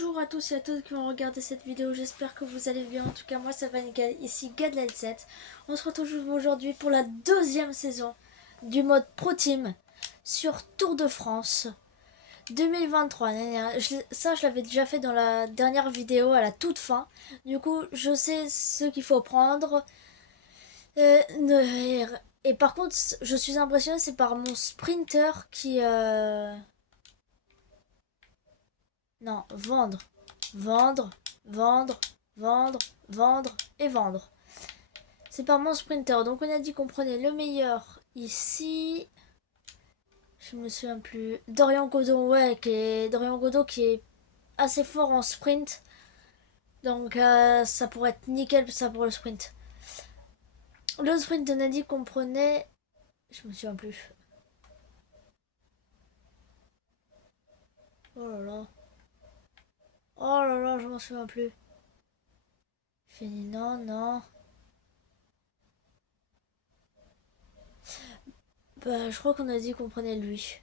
Bonjour à tous et à toutes qui vont regarder cette vidéo, j'espère que vous allez bien. En tout cas moi ça va nickel, ici Gadlet7. On se retrouve aujourd'hui pour la deuxième saison du mode Pro Team sur Tour de France 2023. Ça je l'avais déjà fait dans la dernière vidéo à la toute fin. Du coup je sais ce qu'il faut prendre. Et par contre je suis impressionnée, c'est par mon sprinter qui... Non, vendre. Vendre, vendre, vendre, vendre et vendre. C'est par mon sprinter. Donc on a dit qu'on prenait le meilleur ici. Je me souviens plus. Dorian Godot, ouais, Dorian Godot qui est assez fort en sprint. Donc ça pourrait être nickel ça pour le sprint. Le sprint, on a dit qu'on prenait... Je me souviens plus. Oh là là. Oh là là, je m'en souviens plus. Fini, non, non. Bah, je crois qu'on a dit qu'on prenait lui.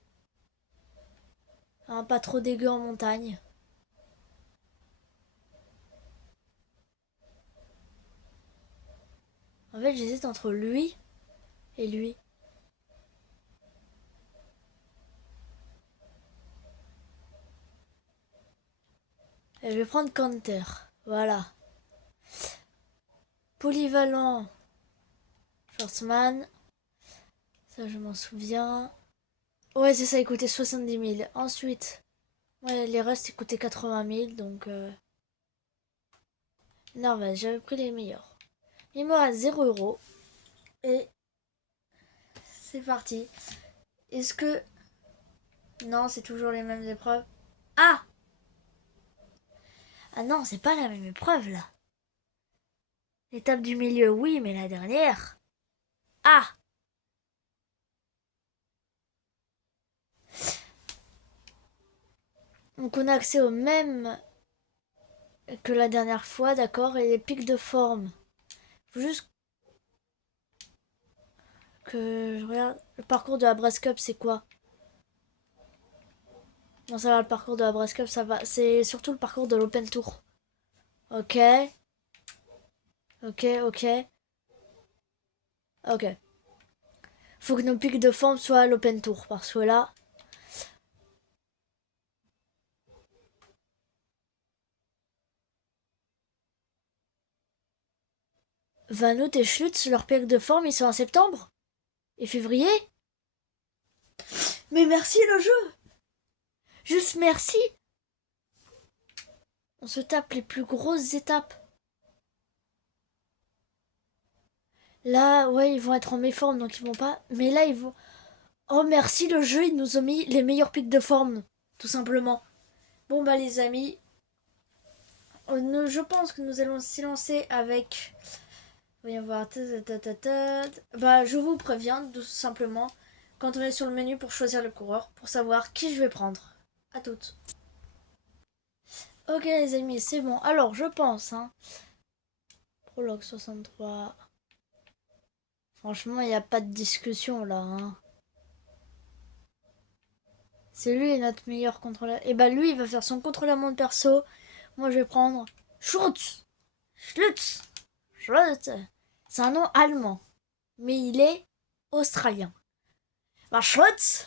Hein, pas trop dégueu en montagne. En fait, j'hésite entre lui et lui. Et je vais prendre Counter. Voilà. Polyvalent. Schwarzman. Ça, je m'en souviens. Ouais, c'est ça, il coûtait 70 000. Ensuite, ouais, les restes, ils coûtaient 80 000. Donc, normal, j'avais pris les meilleurs. Il me reste 0 euros. Et c'est parti. Est-ce que... Non, c'est toujours les mêmes épreuves. Ah! Ah non, c'est pas la même épreuve, là. L'étape du milieu, oui, mais la dernière... Ah! Donc on a accès au même que la dernière fois, d'accord, et les pics de forme. Faut juste que je regarde. Le parcours de la Brest Cup, c'est quoi? Non, ça va, le parcours de la Brest Cup, ça va. C'est surtout le parcours de l'Open Tour. Ok, ok, ok, ok. Faut que nos pics de forme soient à l'Open Tour, parce que là... Van Aert et Schlutz, leurs pics de forme, ils sont en septembre? Et février? Mais merci le jeu! Juste merci! On se tape les plus grosses étapes. Là, ouais, ils vont être en méforme, donc ils vont pas... Mais là, ils vont... Oh, merci le jeu, ils nous ont mis les meilleurs pics de forme, tout simplement. Bon, bah les amis, je pense que nous allons s'y lancer avec... Voyons voir. Bah, je vous préviens, tout simplement, quand on est sur le menu pour choisir le coureur, pour savoir qui je vais prendre. À toutes. Ok les amis, c'est bon. Alors, je pense, hein. Prologue 63. Franchement, il n'y a pas de discussion là, hein. C'est lui notre meilleur contrôleur. Et bah lui, il va faire son contrôleur monde perso. Moi, je vais prendre Schultz. Schlutz. Schlutz. C'est un nom allemand. Mais il est australien. Bah, Schlutz.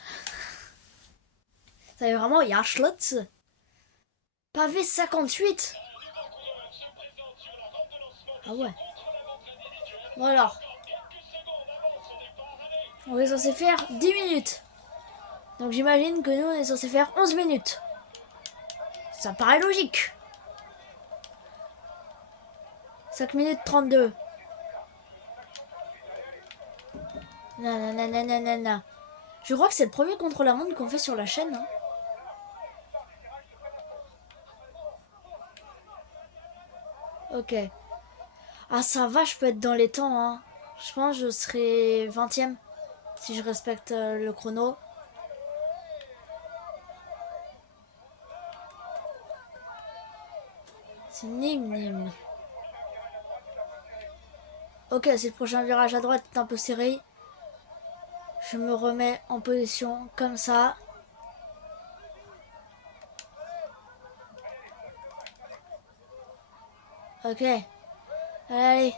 Ça veut vraiment, il y a Schlutz. Pavé 58. Ah ouais. Bon alors. On est censé faire 10 minutes. Donc j'imagine que nous, on est censé faire 11 minutes. Ça paraît logique. 5 minutes 32. Nanana. Je crois que c'est le premier contre-la-montre qu'on fait sur la chaîne. Hein. Ok. Ah ça va, je peux être dans les temps. Hein. Je pense que je serai 20ème si je respecte le chrono. C'est Nîmes. Ok, c'est le prochain virage à droite, un peu serré. Je me remets en position comme ça. Ok. Allez.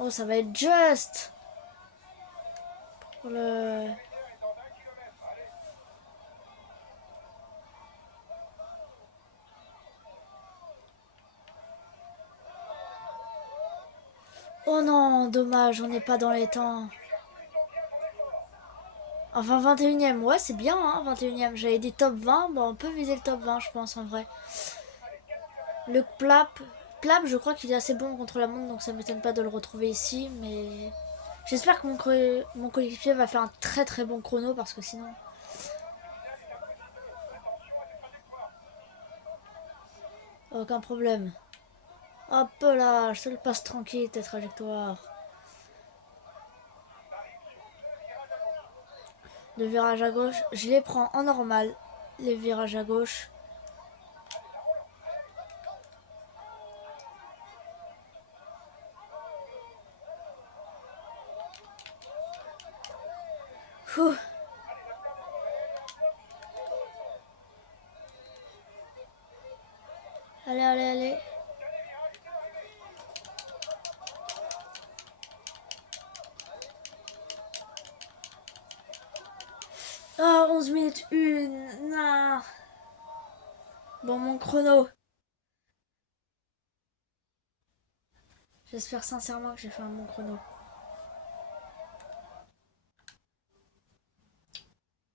Oh, ça va être juste. Pour le... Oh non, dommage, on n'est pas dans les temps. Enfin, 21ème, ouais, c'est bien, hein, 21ème. J'avais dit top 20, bon, on peut viser le top 20, je pense, en vrai. Le Plap, je crois qu'il est assez bon contre la montre, donc ça m'étonne pas de le retrouver ici, mais... J'espère que mon coéquipier va faire un très très bon chrono, parce que sinon... Aucun problème. Hop là, je te le passe tranquille, tes trajectoires. Le virage à gauche, je les prends en normal, les virages à gauche. Ouh. Allez, allez, allez. Ah, 11 minutes 1. Nah. Bon, mon chrono. J'espère sincèrement que j'ai fait un bon chrono.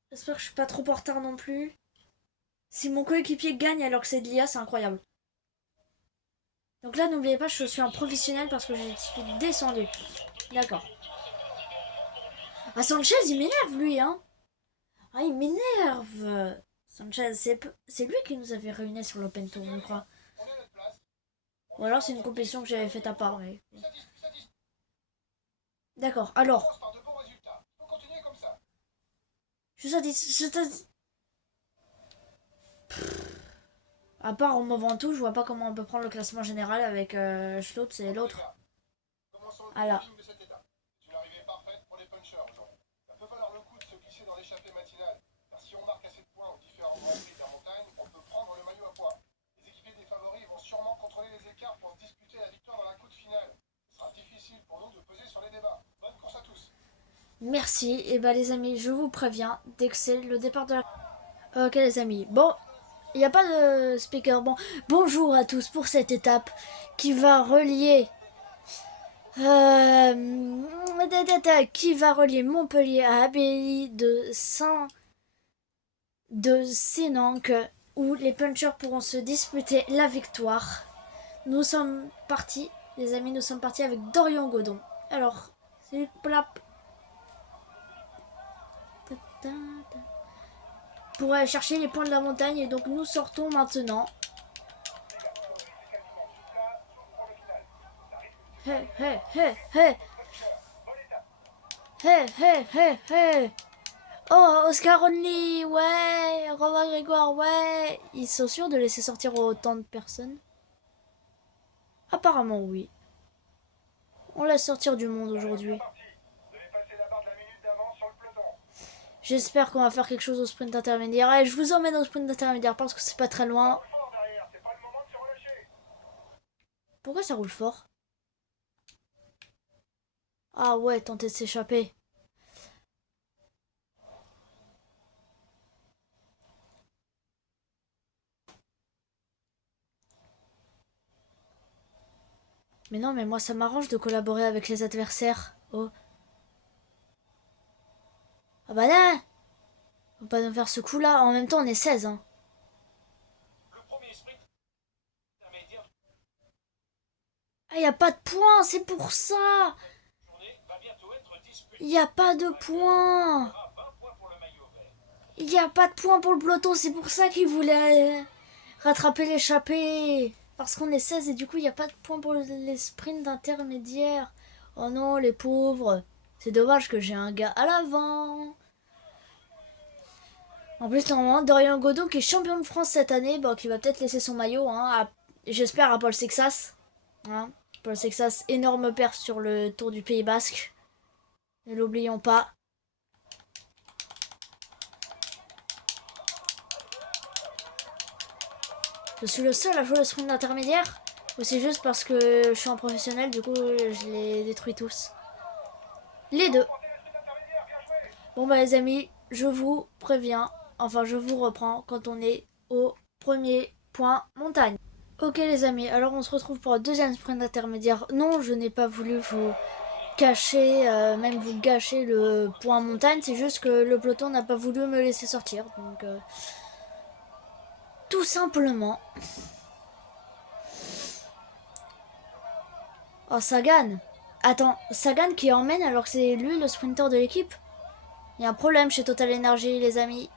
J'espère que je suis pas trop en retard non plus. Si mon coéquipier gagne alors que c'est de l'IA, c'est incroyable. Donc là, n'oubliez pas, je suis un professionnel parce que je suis descendu. D'accord. Ah, Sanchez, il m'énerve, lui, hein. Ah, il m'énerve. Sanchez, c'est lui qui nous avait réunis sur l'Open Tour, je crois. Ou alors c'est une compétition que j'avais faite à part, mais... D'accord, alors... Je t'ai... À part en m'ouvrant tout, je vois pas comment on peut prendre le classement général avec Schlotz et l'autre. Ah là. Merci. Et bah les amis, je vous préviens, dès que c'est le départ de la... Ok les amis. Bon, il n'y a pas de speaker. Bon, bonjour à tous pour cette étape qui va relier... qui va relier Montpellier à Abbaye de Sénanque, où les punchers pourront se disputer la victoire. Nous sommes partis, les amis, nous sommes partis avec Dorian Godon. Alors, c'est plap. Pour aller chercher les points de la montagne, et donc nous sortons maintenant. Hey, hey, hey, hey. Hey, hey, hey, hey. Oh, Oscar Only, ouais. Romain Grégoire, ouais. Ils sont sûrs de laisser sortir autant de personnes? Apparemment, oui. On laisse sortir du monde aujourd'hui. J'espère qu'on va faire quelque chose au sprint intermédiaire. Allez, je vous emmène au sprint intermédiaire parce que c'est pas très loin. Pourquoi ça roule fort? Ah ouais, tenter de s'échapper. Mais non, mais moi ça m'arrange de collaborer avec les adversaires. Oh. Ah bah là. Faut pas nous faire ce coup là. En même temps on est 16 hein. Ah y a pas de points, c'est pour ça. Y a pas de points. Y a pas de points pour le peloton, c'est pour ça qu'il voulait rattraper l'échappée. Parce qu'on est 16 et du coup, il n'y a pas de points pour les sprints intermédiaires. Oh non, les pauvres. C'est dommage que j'ai un gars à l'avant. En plus, normalement, Dorian Godot, qui est champion de France cette année, bon, qui va peut-être laisser son maillot, hein, j'espère, à Paul Sexas. Hein. Paul Sexas, énorme perf sur le Tour du Pays Basque. Ne l'oublions pas. Je suis le seul à jouer le sprint intermédiaire. Ou c'est juste parce que je suis en professionnel, du coup je les détruis tous. Les deux. Bon bah les amis, je vous préviens, enfin je vous reprends quand on est au premier point montagne. Ok les amis, alors on se retrouve pour un deuxième sprint intermédiaire. Non, je n'ai pas voulu vous cacher, même vous gâcher le point montagne, c'est juste que le peloton n'a pas voulu me laisser sortir. Donc tout simplement. Oh Sagan. Attends, Sagan qui emmène alors que c'est lui le sprinter de l'équipe. Il y a un problème chez Total Energy les amis.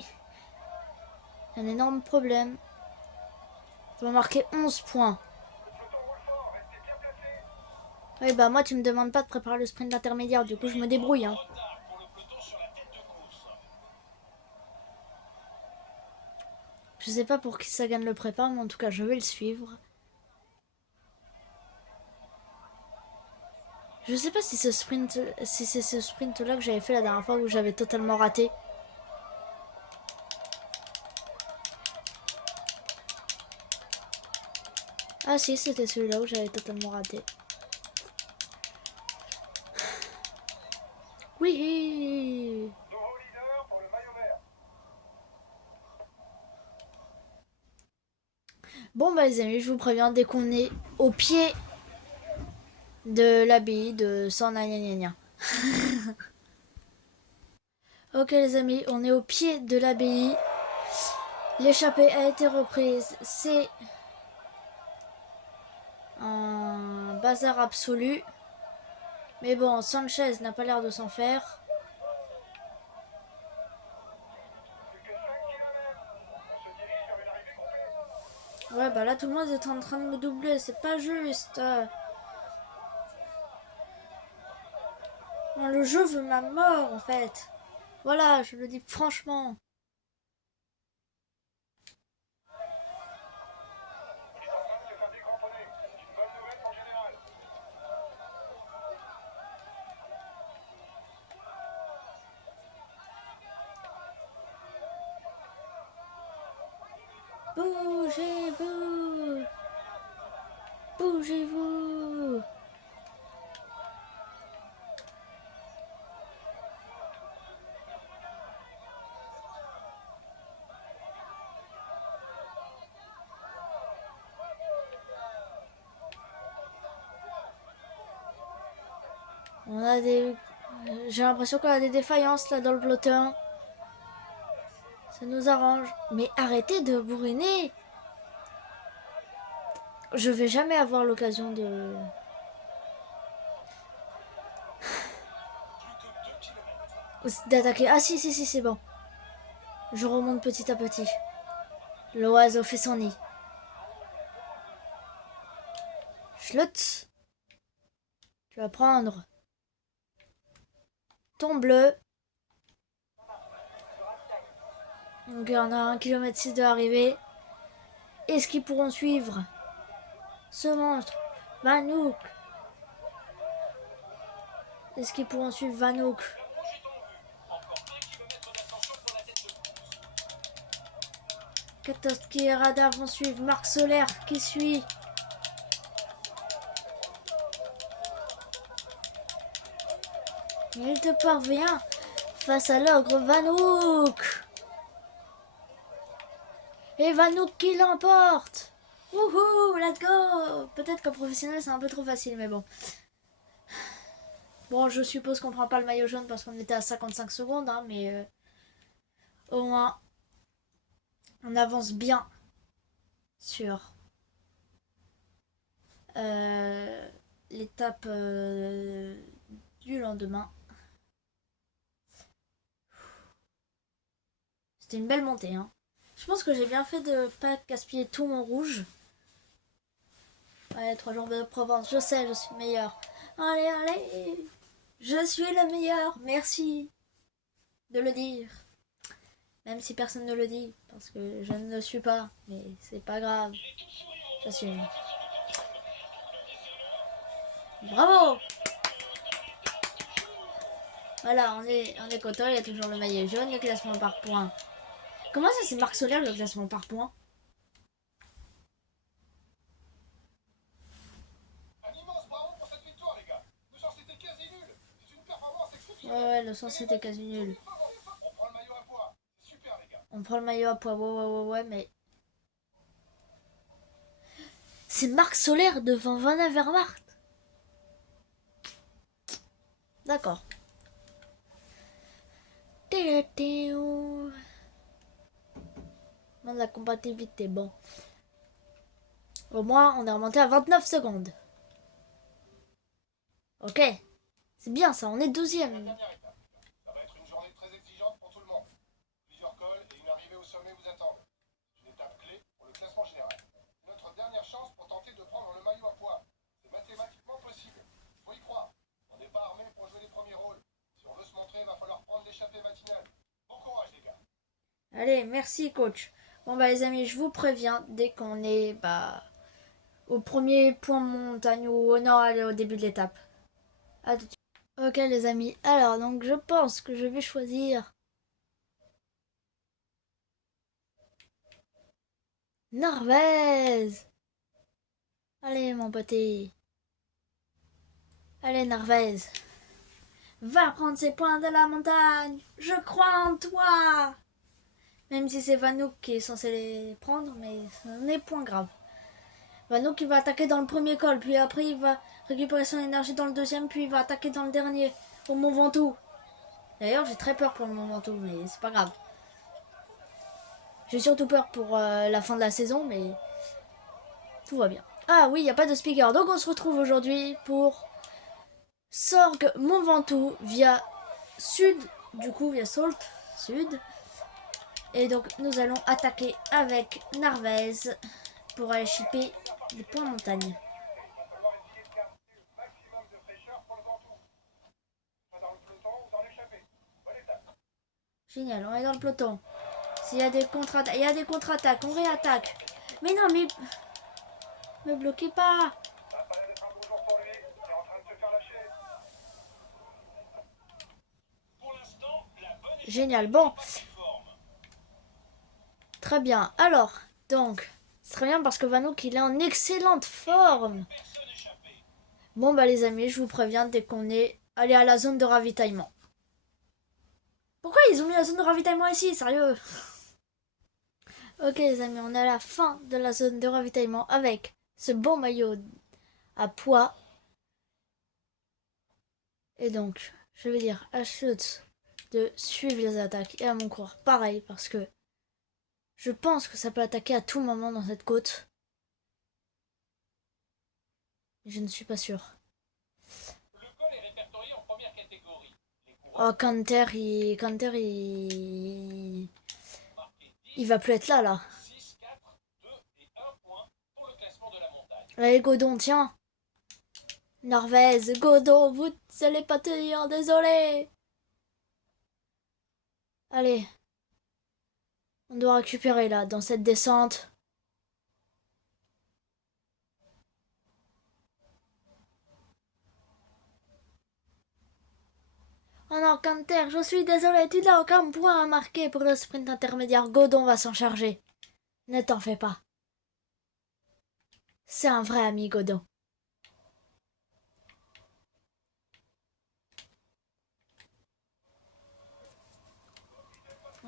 Un énorme problème. Je vais marquer 11 points. Oui bah moi tu me demandes pas de préparer le sprint intermédiaire, du coup je me débrouille hein. Je sais pas pour qui Sagan le prépare, mais en tout cas je vais le suivre. Je sais pas si ce sprint, si c'est ce sprint là que j'avais fait la dernière fois où j'avais totalement raté. Ah si, c'était celui-là où j'avais totalement raté. Oui. Bon bah les amis, je vous préviens, dès qu'on est au pied de l'abbaye de San Gna. Ok les amis, on est au pied de l'abbaye. L'échappée a été reprise. C'est un bazar absolu. Mais bon, Sanchez n'a pas l'air de s'en faire. Ouais, bah là, tout le monde est en train de me doubler. C'est pas juste. Le jeu veut ma mort, en fait. Voilà, je le dis franchement. Bougez-vous. Bougez-vous. On a des... J'ai l'impression qu'on a des défaillances là dans le peloton. Ça nous arrange. Mais arrêtez de bourriner. Je vais jamais avoir l'occasion de... d'attaquer. Ah si, si, si, c'est bon. Je remonte petit à petit. L'oiseau fait son nid. Schlutz. Tu vas prendre ton bleu. Donc on a 1,6 km de l'arrivée. Est-ce qu'ils pourront suivre ce monstre Vanouk? Est-ce qu'ils pourront suivre Vanouk? Katowski et Radar vont suivre. Marc Solaire qui suit. Mais il te parvient face à l'ogre Vanouk. Et Vanouk qui l'emporte. Wouhou, let's go. Peut-être qu'en professionnel c'est un peu trop facile, mais bon. Bon, je suppose qu'on prend pas le maillot jaune parce qu'on était à 55 secondes, hein, mais au moins on avance bien sur l'étape du lendemain. C'était une belle montée, hein. Je pense que j'ai bien fait de pas gaspiller tout mon rouge. Ouais, 3 jours de Provence, je sais, je suis meilleur. Allez, allez, je suis le meilleur, merci de le dire. Même si personne ne le dit, parce que je ne le suis pas, mais c'est pas grave, j'assume. Bravo! Voilà, on est content, il y a toujours le maillot jaune, le classement par points. Comment ça c'est Marc Solaire le classement par points? Ouais, le sens était quasi nul. On prend le maillot à poids. C'est super, les gars. On prend le maillot à poids. Ouais, mais... C'est Marc Solaire devant Van Avermaet. D'accord. Non, la compatibilité, bon. Au moins, on est remonté à 29 secondes. Ok. C'est bien ça, on est 12e. Ça va être une journée très exigeante pour tout le monde. Plusieurs cols et une arrivée au sommet vous attendent. C'est une étape clé pour le classement général. Notre dernière chance pour tenter de prendre le maillot à poids. C'est mathématiquement possible. Faut y croire. On n'est pas armé pour jouer les premiers rôles. Si on veut se montrer, il va falloir prendre l'échappée matinale. Bon courage, les gars. Allez, merci coach. Bon bah les amis, je vous préviens, dès qu'on est au premier point montagne ou au nord, allez, au début de l'étape. À tout de suite. Ok les amis, alors donc je pense que je vais choisir Narvaez. Allez mon poté. Allez Narvaez. Va prendre ses points de la montagne. Je crois en toi. Même si c'est Vanouk qui est censé les prendre, mais ce n'est point grave. Vanouk il va attaquer dans le premier col, puis après il va récupérer son énergie dans le deuxième, puis il va attaquer dans le dernier, au Mont Ventoux. D'ailleurs j'ai très peur pour le Mont Ventoux, mais c'est pas grave. J'ai surtout peur pour la fin de la saison, mais tout va bien. Ah oui, il n'y a pas de speaker, donc on se retrouve aujourd'hui pour Sorgue Mont Ventoux via Sud, du coup via Salt, Sud. Et donc nous allons attaquer avec Narvaez pour aller chipper des points montagne. Il va falloir essayer de garder le maximum de fraîcheur pour le Ventoux. Pas dans le peloton ou dans l'échappée. Bonne étape. Génial, on est dans le peloton. S'il y a des contre-attaques, il y a des contre-attaques, on réattaque. Mais non, mais me bloquez pas. Ça a pas l'air d'être un bon jour pour lui. Il est en train de se faire lâcher. Pour l'instant, la bonne échappée. Génial, bon. Très bien. Alors, donc, c'est très bien parce que Vanouk, il est en excellente forme. Bon, bah les amis, je vous préviens dès qu'on est allé à la zone de ravitaillement. Pourquoi ils ont mis la zone de ravitaillement ici, sérieux? Ok les amis, on est à la fin de la zone de ravitaillement avec ce bon maillot à poids. Et donc, je vais dire à Schutz de suivre les attaques et à mon coureur pareil parce que je pense que ça peut attaquer à tout moment dans cette côte. Je ne suis pas sûr. Le col est répertorié en première catégorie. Oh, Canter, il va plus être là. 6, 4, 2 et 1 point pour le classement de la montagne. Allez, Godon, tiens. Narvaez, Godon, vous allez pas tenir, désolé. Allez. On doit récupérer là, dans cette descente. Oh non, Canter, je suis désolé, tu n'as aucun point à marquer pour le sprint intermédiaire. Godon va s'en charger. Ne t'en fais pas. C'est un vrai ami, Godon.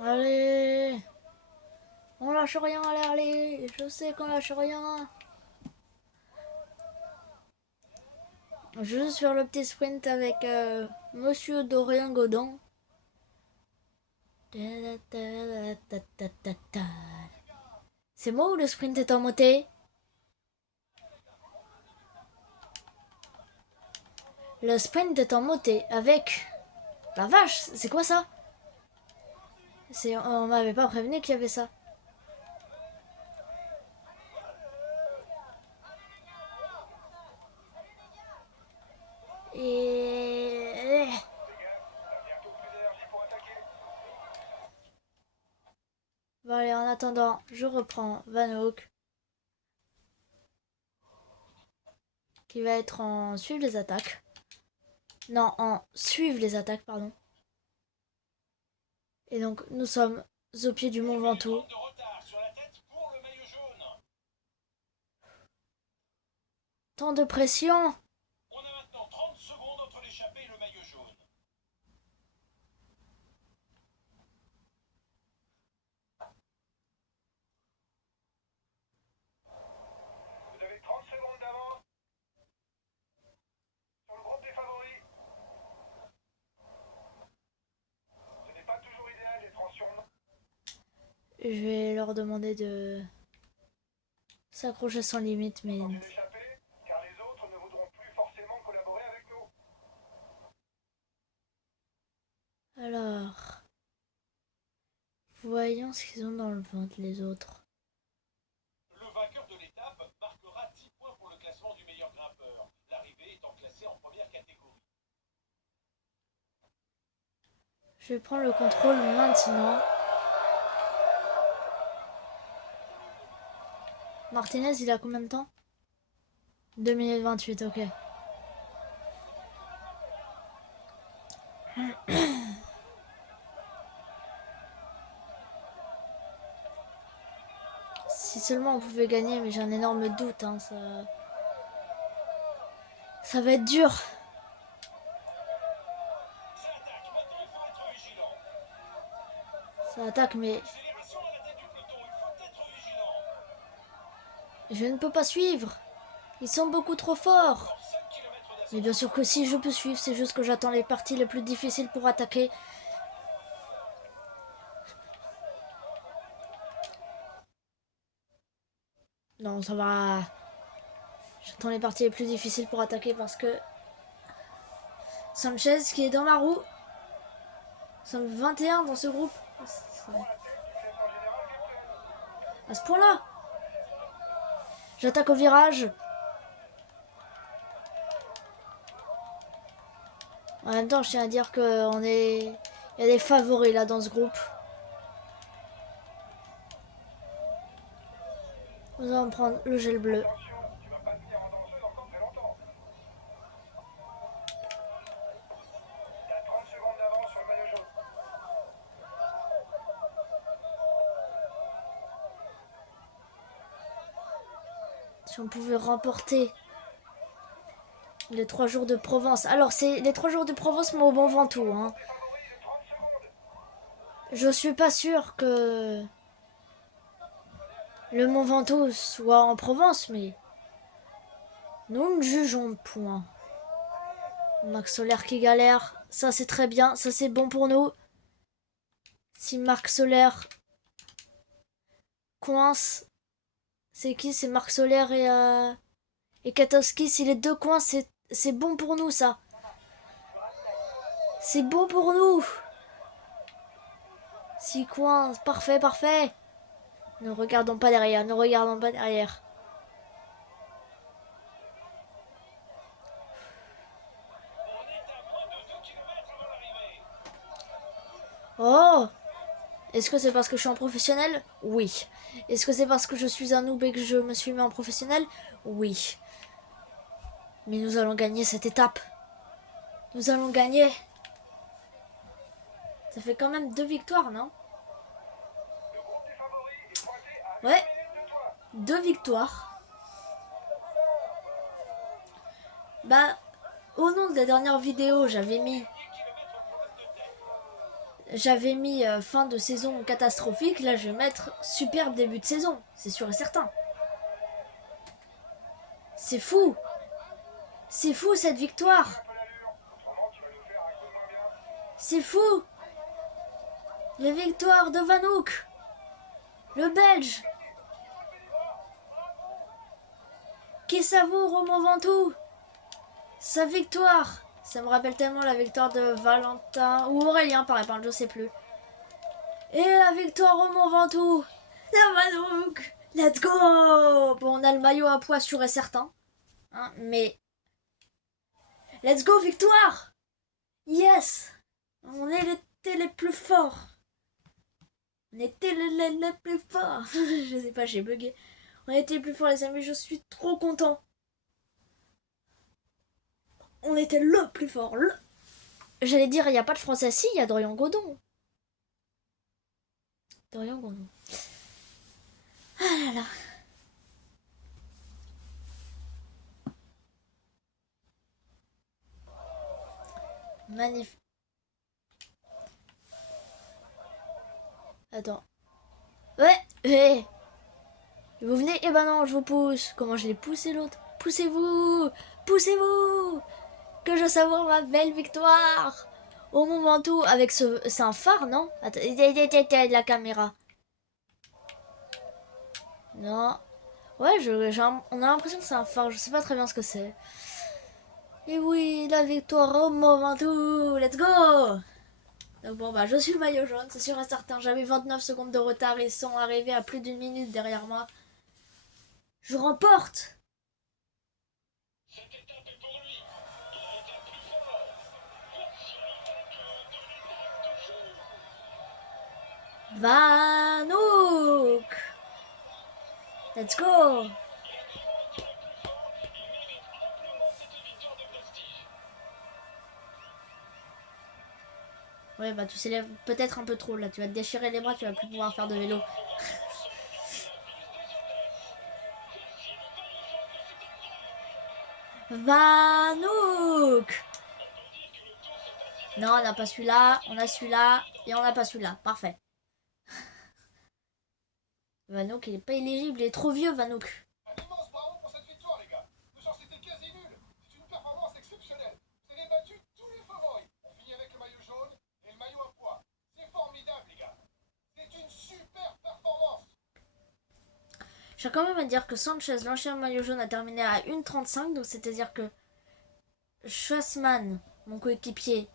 Allez. On lâche rien, allez. Je sais qu'on lâche rien. Juste sur le petit sprint avec Monsieur Dorian Godon. C'est moi ou le sprint est en montée? Le sprint est en montée avec... La vache, c'est quoi ça? On m'avait pas prévenu qu'il y avait ça. Et... Bon allez, en attendant, je reprends Vanouk. Qui va être en suivre les attaques. Non, en suivre les attaques, pardon. Et donc, nous sommes au pied du Mont Ventoux. Tant de pression. On a maintenant 30 secondes entre l'échappée et le maillot jaune. Je vais leur demander de s'accrocher sans limite, mais... Tentez d'échapper, car les autres ne voudront plus forcément collaborer avec nous. Alors... Voyons ce qu'ils ont dans le ventre, les autres. Le vainqueur de l'étape marquera 10 points pour le classement du meilleur grimpeur, l'arrivée étant classée en première catégorie. Je vais prendre le contrôle maintenant. Martinez, il a combien de temps? 2 minutes 28, ok. Si seulement on pouvait gagner, mais j'ai un énorme doute, hein, ça va être dur. Ça attaque, maintenant il faut être vigilant. Ça attaque, mais Accélération à la tête du peloton, il faut être vigilant. je ne peux pas suivre. Ils sont beaucoup trop forts. Encore 5 km d'ascenseur. Mais bien sûr que si, je peux suivre. C'est juste que j'attends les parties les plus difficiles pour attaquer. Non, ça va. J'attends les parties les plus difficiles pour attaquer parce que... Sanchez qui est dans ma roue. Nous sommes 21 dans ce groupe. À ce point-là. J'attaque au virage. En même temps, je tiens à dire qu'on est... Il y a des favoris là dans ce groupe. Nous allons prendre le gel bleu. Attention, tu vas pas tenir en danseuse encore très longtemps. Il y a 30 secondes d'avance sur le maillot jaune. Si on pouvait remporter les 3 jours de Provence. Alors, c'est les 3 jours de Provence, mais au bon Ventoux. Hein. Je suis pas sûre que le Mont Ventoux soit en Provence, mais nous ne jugeons point. Max Solaire qui galère, ça c'est très bien, ça c'est bon pour nous. Si Marc Solaire coince, c'est qui? C'est Marc Solaire et Katowski. Si les deux coincent, c'est bon pour nous ça. C'est bon pour nous. Si coince, parfait, parfait. Ne regardons pas derrière, ne regardons pas derrière. Oh! Est-ce que c'est parce que je suis en professionnel? Oui. Est-ce que c'est parce que je suis un noob et que je me suis mis en professionnel? Oui. Mais nous allons gagner cette étape. Nous allons gagner. Ça fait quand même 2 victoires, non? Ouais. 2 victoires. Bah, au nom de la dernière vidéo, j'avais mis fin de saison catastrophique. Là, je vais mettre superbe début de saison. C'est sûr et certain. C'est fou. C'est fou cette victoire. C'est fou. La victoire de Vanouk. Le Belge. Qui savoure au Mont Ventoux. Sa victoire. Ça me rappelle tellement la victoire de Valentin ou Aurélien par exemple, je sais plus. Et la victoire au Mont Ventoux. De Vanouk. Let's go. Bon, on a le maillot à pois sûr et certain. Hein, mais... Let's go, victoire. Yes. On était les plus forts. On était les plus forts. Je sais pas, j'ai bugué. On était les plus forts les amis, je suis trop content. On était le plus fort. J'allais dire, il n'y a pas de français. Si, il y a Dorian Godon. Dorian Godon. Ah là là. Magnifique. Attends. Ouais. Vous venez? Eh ben non, je vous pousse. Comment je l'ai poussé l'autre? Poussez-vous. Poussez-vous. Que je savoure ma belle victoire. Au Mont Ventoux avec ce... C'est un phare, non? Attends, la caméra. Non. Ouais, on a l'impression que c'est un phare. Je sais pas très bien ce que c'est. Et oui, la victoire au moment tout. Let's go! Donc bon, bah, je suis le maillot jaune, c'est sûr et certain. J'avais 29 secondes de retard. Ils sont arrivés à plus d'une minute derrière moi. Je remporte! Vanouk! Let's go! Ouais, bah tu s'élèves peut-être un peu trop là. Tu vas te déchirer les bras, tu vas plus pouvoir faire de vélo. Vanouk! Non, on n'a pas celui-là, on a celui-là et on n'a pas celui-là. Parfait. Vanouk, il est pas éligible, il est trop vieux, Vanouk. Un immense bravo pour cette victoire, les gars. Le chance était quasi nul. C'est une performance exceptionnelle. Vous avez battu tous les favoris. On finit avec le maillot jaune et le maillot à pois. C'est formidable, les gars. C'est une super performance. J'ai quand même à dire que Sanchez, l'ancien maillot jaune, a terminé à 1,35. Donc c'est-à-dire que Schwarzman, mon coéquipier,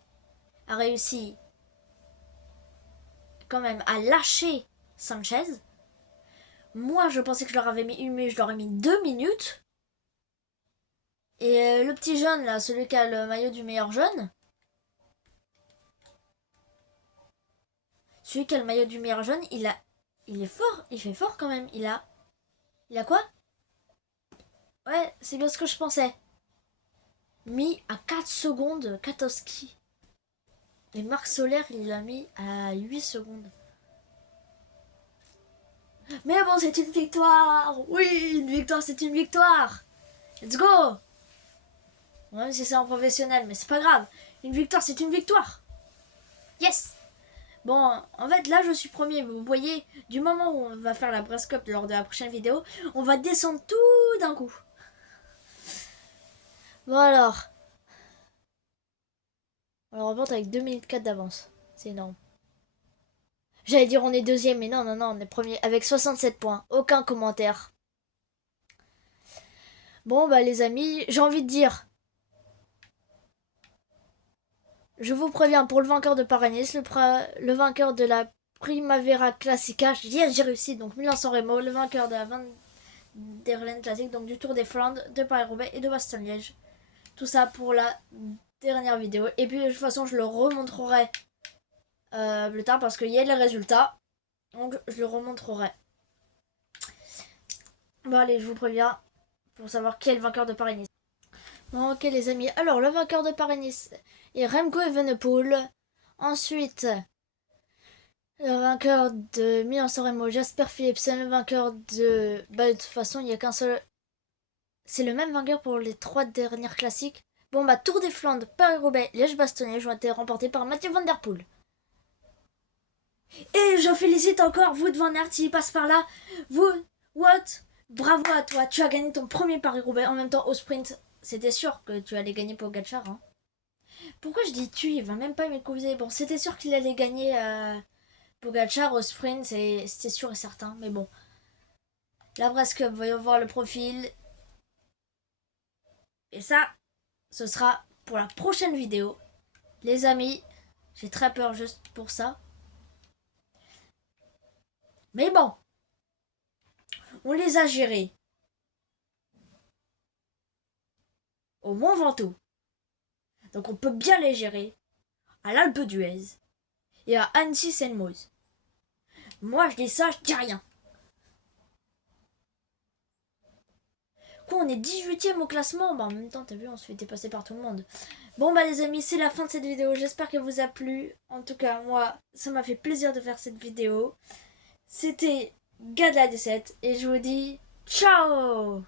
a réussi quand même à lâcher Sanchez. Moi, je pensais que je leur avais mis 1 minute, je leur ai mis 2 minutes. Et le petit jeune, là, celui qui a le maillot du meilleur jeune, celui qui a le maillot du meilleur jeune, il est fort, il fait fort quand même. Il a quoi? Ouais, c'est bien ce que je pensais. Mis à 4 secondes, Katowski. Et Marc Solaire, il l'a mis à 8 secondes. Mais bon, c'est une victoire. Oui, une victoire, c'est une victoire. Let's go. Même si c'est en professionnel, mais c'est pas grave. Une victoire, c'est une victoire. Yes. Bon, en fait, là, je suis premier. Vous voyez, du moment où on va faire la Brass Cup lors de la prochaine vidéo, on va descendre tout d'un coup. Bon alors. On remonte avec 2 minutes 4 d'avance. C'est énorme. J'allais dire on est deuxième, mais non, non, non, on est premier avec 67 points. Aucun commentaire. Bon, bah les amis, j'ai envie de dire. Je vous préviens, pour le vainqueur de Paris-Nice, le vainqueur de la Primavera Classica, j'ai réussi, donc Milan-San Remo, le vainqueur de la Van der Len Classic, donc du Tour des Flandres, de Paris-Roubaix et de Bastogne-Liège. Tout ça pour la dernière vidéo. Et puis de toute façon, je le remontrerai plus tard parce qu'il y a les résultats. Donc je le remontrerai. Bon allez, je vous préviens pour savoir qui est le vainqueur de Paris-Nice. Bon ok les amis, alors le vainqueur de Paris-Nice est Remco Evenepoel. Ensuite, le vainqueur de Milan-San Remo, Jasper Philipsen. Le vainqueur de... Bah de toute façon, il n'y a qu'un seul... C'est le même vainqueur pour les 3 dernières classiques. Bon bah Tour des Flandres, Paris-Roubaix, Liège-Bastogne ont été remportés par Mathieu Van Der Poel. Et je félicite encore Wout Van Aert, s'il passe par là. Wout, bravo à toi, tu as gagné ton premier Paris-Roubaix. En même temps, au sprint, c'était sûr que tu allais gagner Pogacar. Hein. Pourquoi je dis tu? Il va même pas m'écouter. Bon, c'était sûr qu'il allait gagner Pogacar au sprint, c'était sûr et certain. Mais bon, la Brass Cup, voyons voir le profil. Et ça, ce sera pour la prochaine vidéo. Les amis, j'ai très peur juste pour ça. Mais bon, on les a gérés au Mont Ventoux. Donc on peut bien les gérer à l'Alpe d'Huez et à Annecy-Seine-Meuse. Moi je dis ça, je dis rien. Quoi, on est 18ème au classement? Bah en même temps, t'as vu, on se fait dépasser par tout le monde. Bon bah les amis, c'est la fin de cette vidéo. J'espère qu'elle vous a plu. En tout cas, moi, ça m'a fait plaisir de faire cette vidéo. C'était Gadla17 et je vous dis ciao.